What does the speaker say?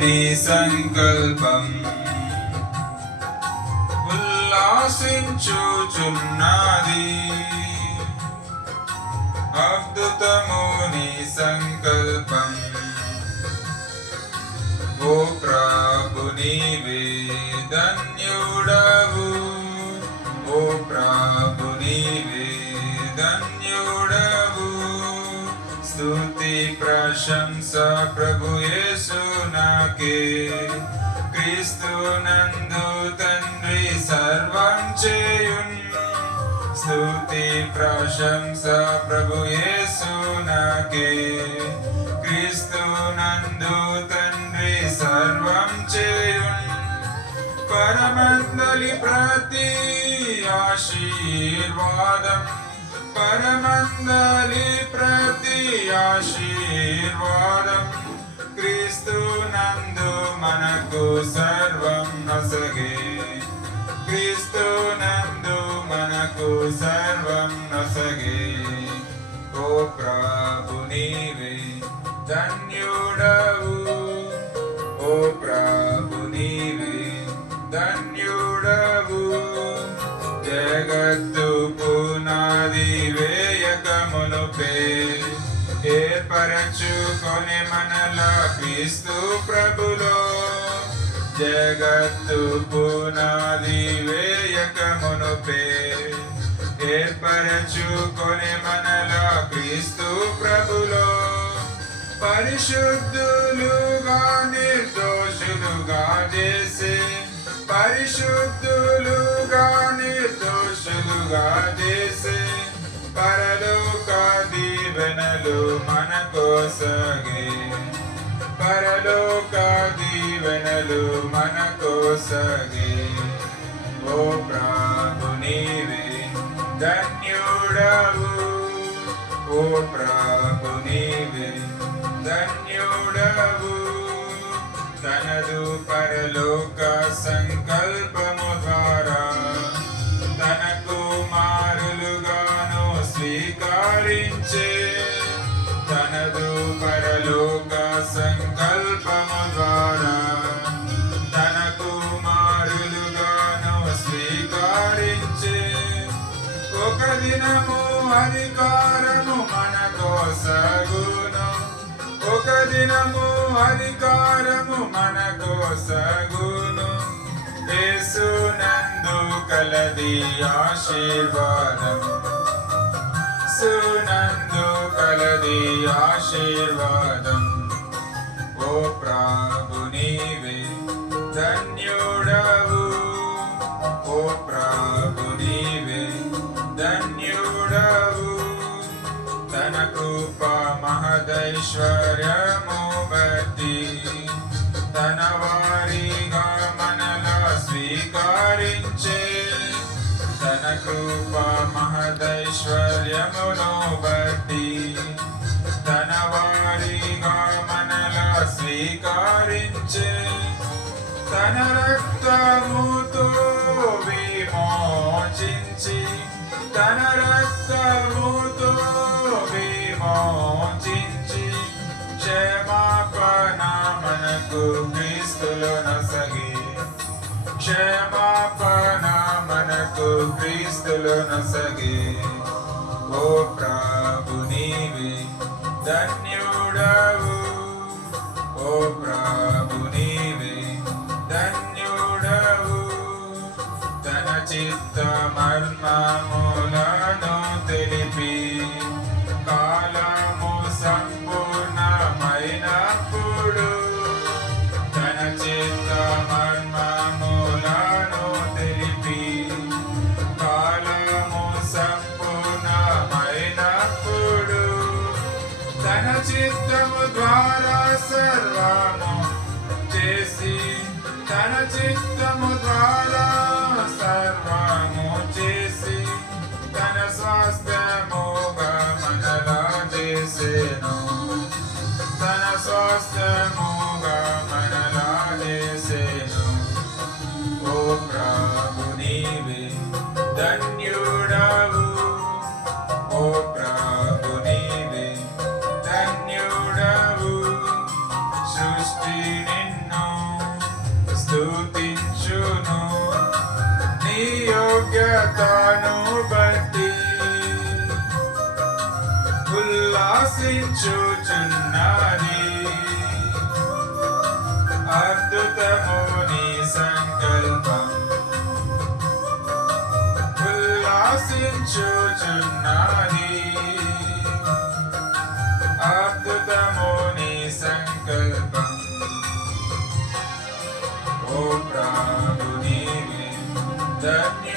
నీ సంకల్పం ఉల్లాసించుచున్నది. అద్భుతము నీ సంకల్పం ఓ ప్రభు నీవే ధన్యుడవు. ఓ ప్రభు నీవే ధన్యుడవు. స్తుతి ప్రశంస ప్రభు యేసు నాకే. క్రీస్తు నందు తండ్రి సర్వం చేయున్. స్తుతి ప్రశంస ప్రభు యేసు నాకే. క్రీస్తు నందు తండ్రి సర్వం చేయున్. పరమందలి ప్రతి ఆశీర్వాదం పరమందలి ప్రతి ఆశీర్వాదం క్రీస్తు నందు మనకు సర్వం నొసగే. క్రీస్తు నందు మనకు సర్వం నొసగే. ఓ ప్రభు నీవే ధన్యుడవు. ఓ ప్రభు నీవే ధన్యుడవు. జగత్తు పునాది వేయక మునుపే ఏర్పరచుకొని మనలా క్రీస్తు ప్రభులో. జగత్తు పునాది వేయక మునుపే ఏర్పరచుకొని మనలా క్రీస్తు ప్రభులో. పరిశుద్ధులుగా నిర్దోషులుగా చేసే పరిశుద్ధులుగా నిర్దోషులుగా చేసే పరలోక దీవెనలు మనకోసగే. పరలోక దీవెనలు మనకోసగే. ఓ ప్రభు నీవే ధన్యుడవు. ఓ ప్రభు నీవే ధన్యుడవు. తనదు పరలోక సంకల్పము ద్వారా తన కుమారులుగాను స్వీకరించే. తనదు పరలోక సంకల్పము ద్వారా తన కుమారులుగాను స్వీకరించే. ఒక దినము అధికారము మనకోసగును. ఒక దినము అధికారము మనకోసగును. యేసు నందు కలది ఆశీర్వాదం. సునందు కలది ఆశీర్వాదం. ఓ ప్రభు నీవే ధన్యుడవు. ఓ ప్రభు నీవే ధన్యుడవు. తన కృప మహదైశ్వర్యము బట్టి తన వారిగా మనలా స్వీకరించే. తన కృప మహదైశ్వర్యమును బట్టి తన వారిగా మనలా స్వీకరించే. తన రక్తముతో విమోచించి తన రక్తముతో విమోచించి క్షమాపణ మనకు క్రీస్తులో నొసగి. క్షమాపణ మనకు క్రీస్తులో నొసగి. ఓ ప్రభు నీవే ధన్యుడవు. ఓ ప్రభు నీవే ధన్యుడవు. తన చిత్త మర్మములను తెలిపి కాలము సంపూర్ణమైనప్పుడు తన చిత్త మర్మములను తెలిపి కాలము సంపూర్ణమైనప్పుడు తన చిత్తము ద్వారా సర్వము చేసి తన చిత్తము ద్వారా సర్వము చేసి తన స్వాస్థ్యముగా మనలా చేసేను. తన స్వాస్థ్యముగా మనలా చేసేను. ఓ ప్రభు నీవే ధన్యుడవు. ఓ ప్రభు నీవే ధన్యుడవు. సృష్టి నిన్ను కృపతాను బట్టి ఉల్లాసించుచున్నది. అద్భుతము నీ సంకల్పం ఉల్లాసించుచున్నది. అద్భుతము నీ సంకల్పం. ఓ ప్రభు నీవే ధన్య